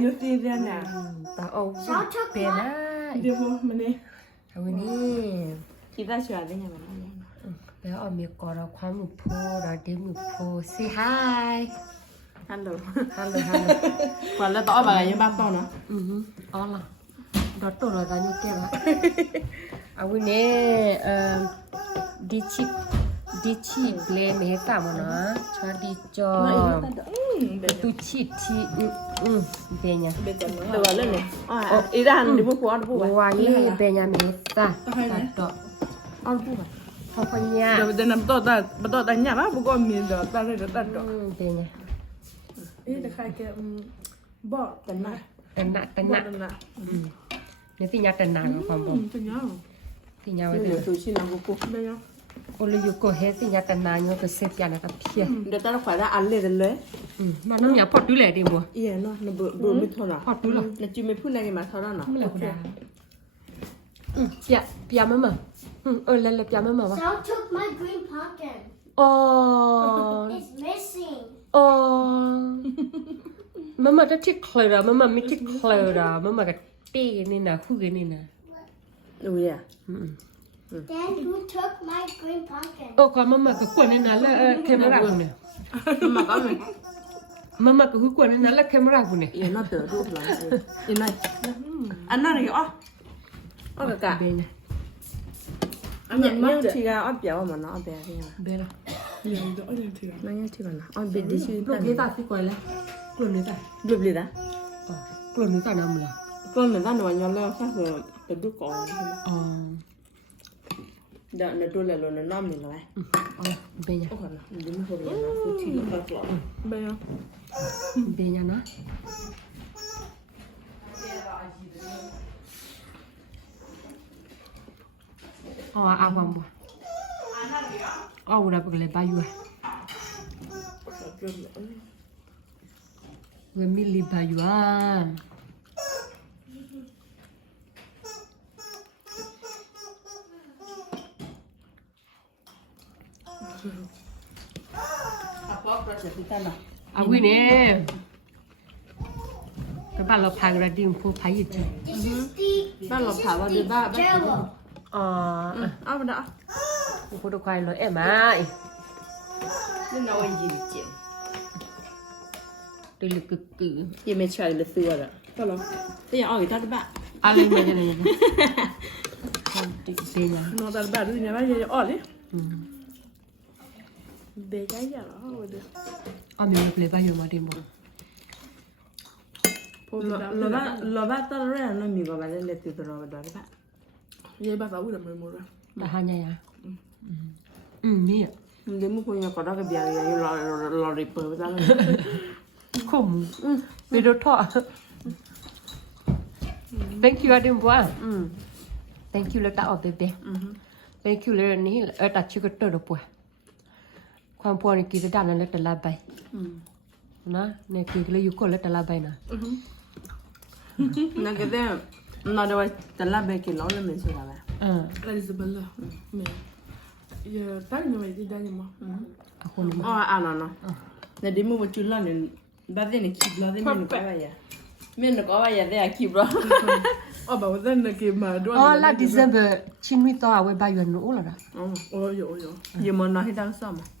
อยู่ตีเรียนน่ะ ตาเอาเป็นนะ เดี๋ยวมันนี่ เอาวันนี้ คิดได้ชัวร์ได้ยังไงมันนี่ แล้วเอามีกอเราความหมุพูเราเดี๋ยวหมุพูสิฮาย ฮัลโหล ฮัลโหลฮัลโหล กว่าแล้วต่อไปยังบ้านต่อเนาะ อ๋อล่ะดอตตัวเราตอนนี้แก่ละเอาวันนี้ดิชิเบลเมกามันนะชอบดิจอตุชิทีเบญา เดี๋ยวเล่นเลยอ๋ออีด้านดิบุกัวดิบุกัว วายเบญาเมตาตัดดอก อ๋อดิบุกัว เขาพญา เดี๋ยวจะนำต่อแต่เนี่ยนะบุกัวมีเดี๋ยวตัดเลยเดี๋ยวตัดดอก เบญา แต่ใครแกบอกแต่นะ ตันนะ แต่นะ เนี่ยที่ยาตันนาความบอก เป็นยัง ที่ยา เดี๋ยวซูชินะบุกุเป็นยัง โอเลยอยู่ก็เฮ็ดที่ยาตันนาเนี่ยก็เสพยานะครับเพีย เดี๋ยวตัดขวาได้อันเลยเลย นั่นน้องอย่าพอดดูแลดิบัว เอี่ยเนาะนะบุไม่ทนอ่ะ พอดดูหรอ แล้วจีไม่พูดอะไรกันมาเท่านั้นเนาะ ไม่เลยคนเปียมามาแล้วเปียมามา Someone took my green pumpkin. อ๋อ It's missing. อ๋อมาจะที่เคลร์มาไม่ที่เคลร์มาก็ตีนี่นะคู่กันนี่นะ ดูเนี่ย Then who took my green pumpkin? โอ้ก็มาก็กวนนี่นะแล้วแคมราคุณเนี่ย มาก็เลย มาก็คือกวนนี่นะแล้วแคมราคุณเนี่ย เอี่ยน่าเต๋อรูปหลังเลยเอี่ยน่าอันนั้นเลยอ๋ออ๋อกะกะ เบน อันนี้ยังทีกันอ๋อเปียวมันเนาะอ๋อเปียวที่ยัง เบนอ่ะ ยังจะอ๋อยังทีกันนั่นยังทีกันนะอ๋อเบ็ดดิชื่อ ลูกนี่ตาสิกวนแล้วกลุ่นนี่ตา รูปเลยนะ อ๋อกลุ่นนี่ตาน้ำละ ก็เหมือนกันวันย้อนแล้วแค่คือเป็นรูปกอง อ๋อ เดี๋ยวเนี่ยดูแลเราเนี่ยน้ำหนึ่งเลย อ๋อเบน โอ้โหนะมันไม่พอดีนะคือทีละกล่องเบียร์ เบนนะอ๋ออาความบ่อ๋อเราไปเลยไปอยู่เวมิลีไปอยู่อ่ะ อ่ะพอประจักษ์ที่กันละ อาวิเนี่ยก็บ้านเราพายกระดิ่งผู้พายอยู่ที่ This is the บ้านเราถามว่าเดี๋ยวบ้าน jello. อ๋อ เอาไปเนาะ ผู้ทุกคนเลยเอ็มไอ นี่เราเองยินเจียม ตัวลึกกึก ยังไม่ใช่เลยตัวละก็แล้วแต่ยังเอาอีกท่านบ้า อะไรเนี่ยจะเนี่ยติดเสีย นอนแต่บ้านด้วยเนี่ยบ้านยังอ่อนเลยเบย์ได้ยังเหรอเดี๋ยว อ๋อมีเพลย์ไปอยู่มาดิมบ่ เราบ้านตอนแรกเรามีกับบ้านเล็กๆตัวเราบ้านบ้านยังบ้านสาวอุ้ยทำไมมัวเลย แต่หาเนี่ยนี่อ่ะ เดี๋ยวมึงคุยกับเรากับเบียร์ยังรอรีเปิดไปซะเลย ขมไปดูท่อ thank you ดิมบ่ thank you แล้วตาออกเบ thank you เลยนี่ตัดชิคกี้พายป่วยความพอนี่กี่จะด้านนั้นแล้วแต่ละใบนะเนี่ยกี่เลยอยู่ก่อนแล้วแต่ละใบนะ นั่นก็ได้นอนเดี๋ยวจะลาเบกินแล้วเลยไม่ใช่ไหม La Isabella. Mais il y a pas une nouvelle idée d'animaux. คน อ๋ออ่านเนาะในดิมูจุลล่ะเนี่ยบ้านเนี่ยคิดแล้วเนี่ยมันก็ว่าอย่ามันก็ว่าอย่าได้คิดแล้ว Oh bah vous êtes qui m'a donné. อ๋อละ December ชิ้นมีต่อเอาไว้ใบอยู่นู่นละ Oh yo yo. ยังมันน้อยให้ดังซ้ำ